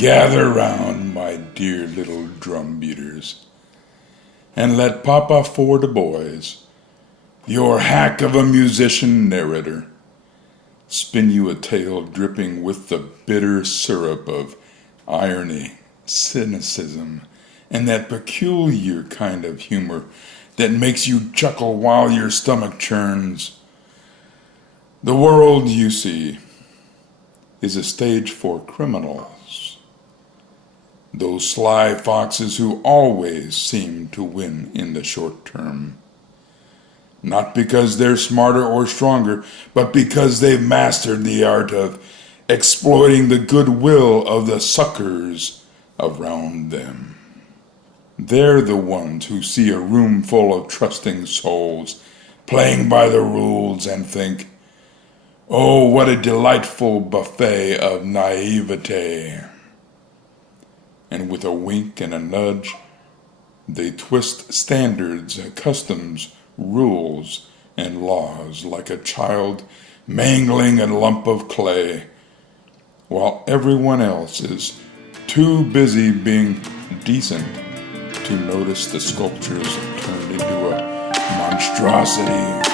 Gather round, my dear little drumbeaters, and let Papa for the boys, your hack of a musician narrator, spin you a tale dripping with the bitter syrup of irony, cynicism, and that peculiar kind of humor that makes you chuckle while your stomach churns. The world, you see, is a stage for criminals. Those sly foxes who always seem to win in the short term. Not because they're smarter or stronger, but because they've mastered the art of exploiting the goodwill of the suckers around them. They're the ones who see a room full of trusting souls playing by the rules and think, oh, what a delightful buffet of naiveté. And with a wink and a nudge, they twist standards, customs, rules, and laws like a child mangling a lump of clay, while everyone else is too busy being decent to notice the sculptures turned into a monstrosity.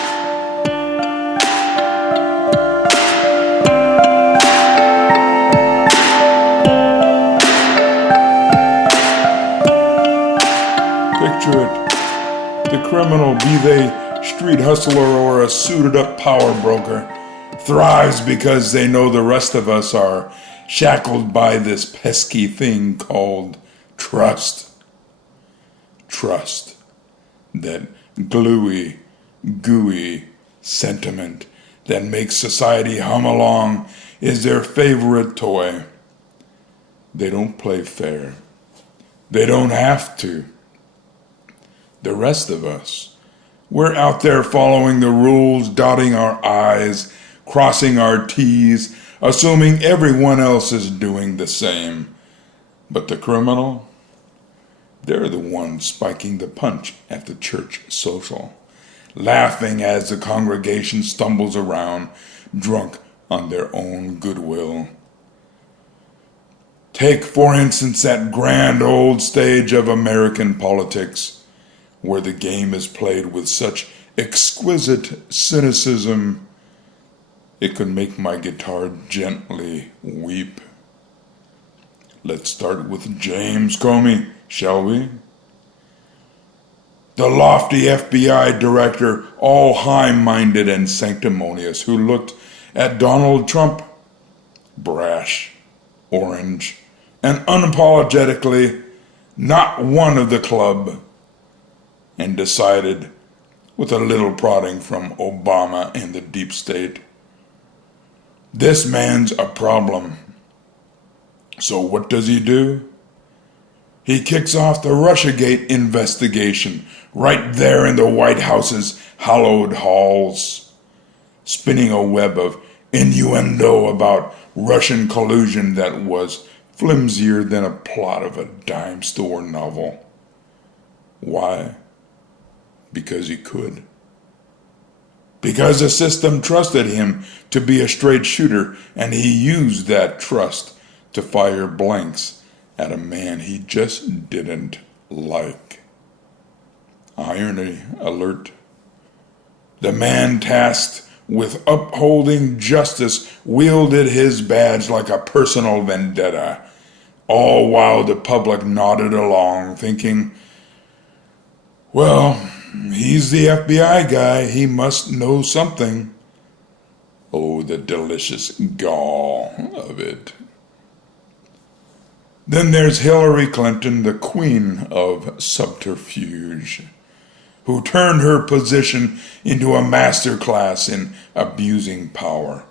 Picture it. The criminal, be they street hustler or a suited-up power broker, thrives because they know the rest of us are shackled by this pesky thing called trust. Trust. That gluey, gooey sentiment that makes society hum along is their favorite toy. They don't play fair. They don't have to. The rest of us, we're out there following the rules, dotting our I's, crossing our T's, assuming everyone else is doing the same. But the criminal, they're the ones spiking the punch at the church social, laughing as the congregation stumbles around, drunk on their own goodwill. Take, for instance, that grand old stage of American politics, where the game is played with such exquisite cynicism, it could make my guitar gently weep. Let's start with James Comey, shall we? The lofty FBI director, all high-minded and sanctimonious, who looked at Donald Trump, brash, orange, and unapologetically not one of the club, and decided, with a little prodding from Obama and the deep state, this man's a problem. So what does he do? He kicks off the Russiagate investigation right there in the White House's hallowed halls, spinning a web of innuendo about Russian collusion that was flimsier than a plot of a dime store novel. Why? Because he could. Because the system trusted him to be a straight shooter, and he used that trust to fire blanks at a man he just didn't like. Irony alert. The man tasked with upholding justice wielded his badge like a personal vendetta, all while the public nodded along, thinking, well, he's the FBI guy. He must know something. Oh, the delicious gall of it. Then there's Hillary Clinton, the queen of subterfuge, who turned her position into a masterclass in abusing power.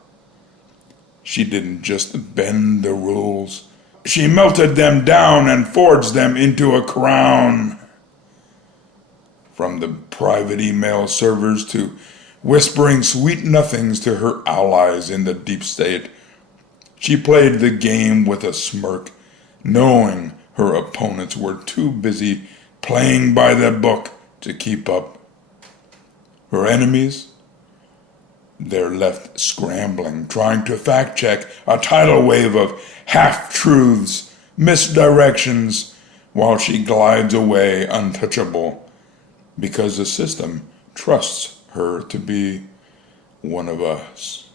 She didn't just bend the rules. She melted them down and forged them into a crown. From the private email servers to whispering sweet nothings to her allies in the deep state, she played the game with a smirk, knowing her opponents were too busy playing by the book to keep up. Her enemies, they're left scrambling, trying to fact-check a tidal wave of half-truths misdirections while she glides away untouchable because the system trusts her to be one of us.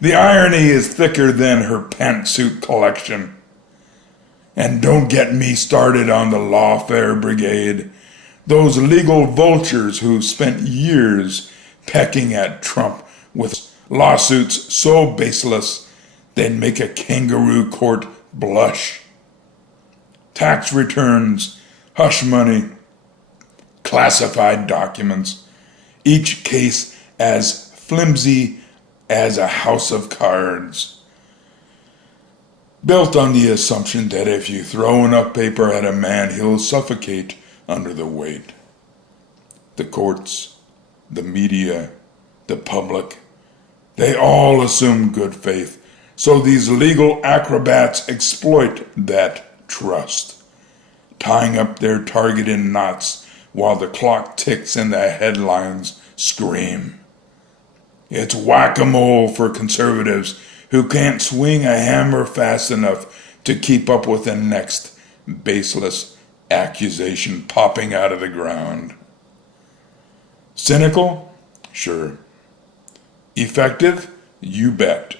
The irony is thicker than her pantsuit collection. And don't get me started on the lawfare brigade, those legal vultures who spent years pecking at Trump with lawsuits so baseless they'd make a kangaroo court blush. Tax returns, hush money, classified documents, each case as flimsy as a house of cards, built on the assumption that if you throw enough paper at a man, he'll suffocate under the weight. The courts, the media, the public, they all assume good faith, so these legal acrobats exploit that trust, tying up their target in knots while the clock ticks and the headlines scream. It's whack-a-mole for conservatives who can't swing a hammer fast enough to keep up with the next baseless accusation popping out of the ground. Cynical? Sure. Effective? You bet.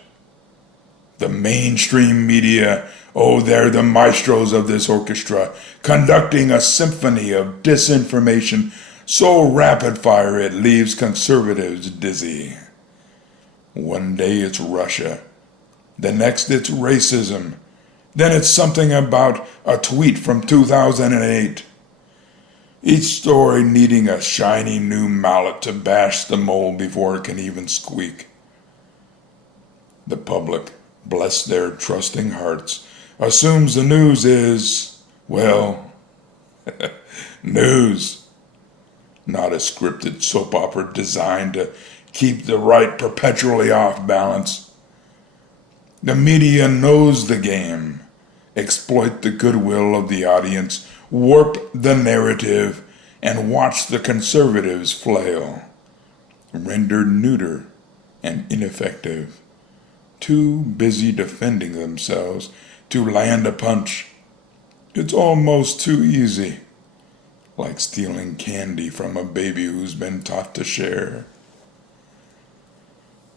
The mainstream media, oh, they're the maestros of this orchestra, conducting a symphony of disinformation so rapid-fire it leaves conservatives dizzy. One day it's Russia, the next it's racism, then it's something about a tweet from 2008. Each story needing a shiny new mallet to bash the mole before it can even squeak. The public, bless their trusting hearts, assumes the news is, well, news, not a scripted soap opera designed to keep the right perpetually off balance. The media knows the game, exploit the goodwill of the audience, warp the narrative, and watch the conservatives flail, rendered neuter and ineffective, too busy defending themselves to land a punch. It's almost too easy, like stealing candy from a baby who's been taught to share.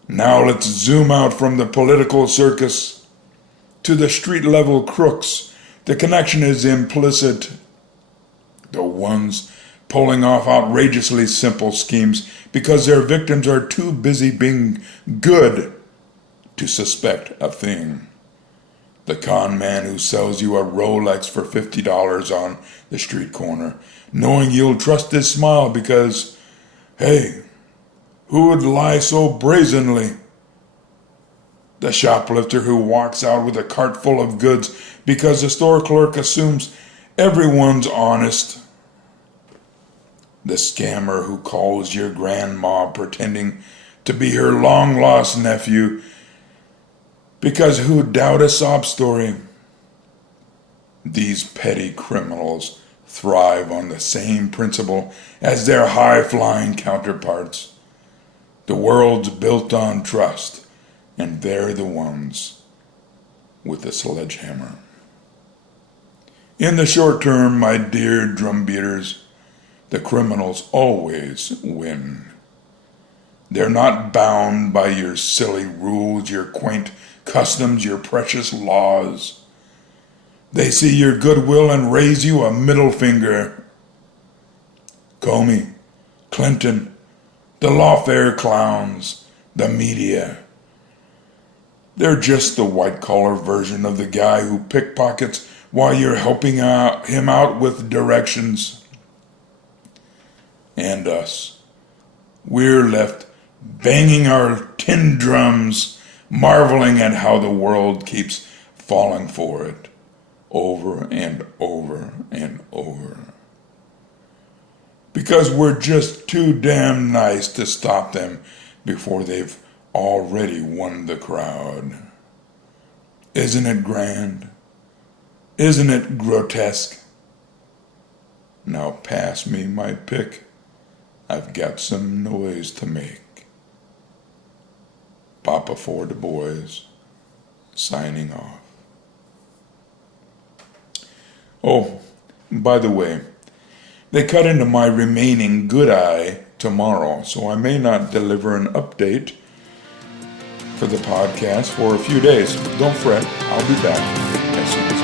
Now let's zoom out from the political circus to the street-level crooks. The connection is implicit. The ones pulling off outrageously simple schemes because their victims are too busy being good to suspect a thing. The con man who sells you a Rolex for $50 on the street corner, knowing you'll trust his smile because, hey, who would lie so brazenly? The shoplifter who walks out with a cart full of goods because the store clerk assumes everyone's honest. The scammer who calls your grandma pretending to be her long-lost nephew because who'd doubt a sob story? These petty criminals thrive on the same principle as their high-flying counterparts. The world's built on trust, and they're the ones with the sledgehammer. In the short term, my dear drumbeaters, the criminals always win. They're not bound by your silly rules, your quaint customs, your precious laws. They see your goodwill and raise you a middle finger. Comey, Clinton, the lawfare clowns, the media. They're just the white-collar version of the guy who pickpockets while you're helping him out with directions. And us. We're left banging our tin drums, marveling at how the world keeps falling for it, over and over and over. Because we're just too damn nice to stop them before they've already won the crowd. Isn't it grand? Isn't it grotesque? Now pass me my pick. I've got some noise to make. Papa for the boys. signing off. Oh, by the way, they cut into my remaining good eye tomorrow, so I may not deliver an update for the podcast for a few days. Don't fret, I'll be back as soon as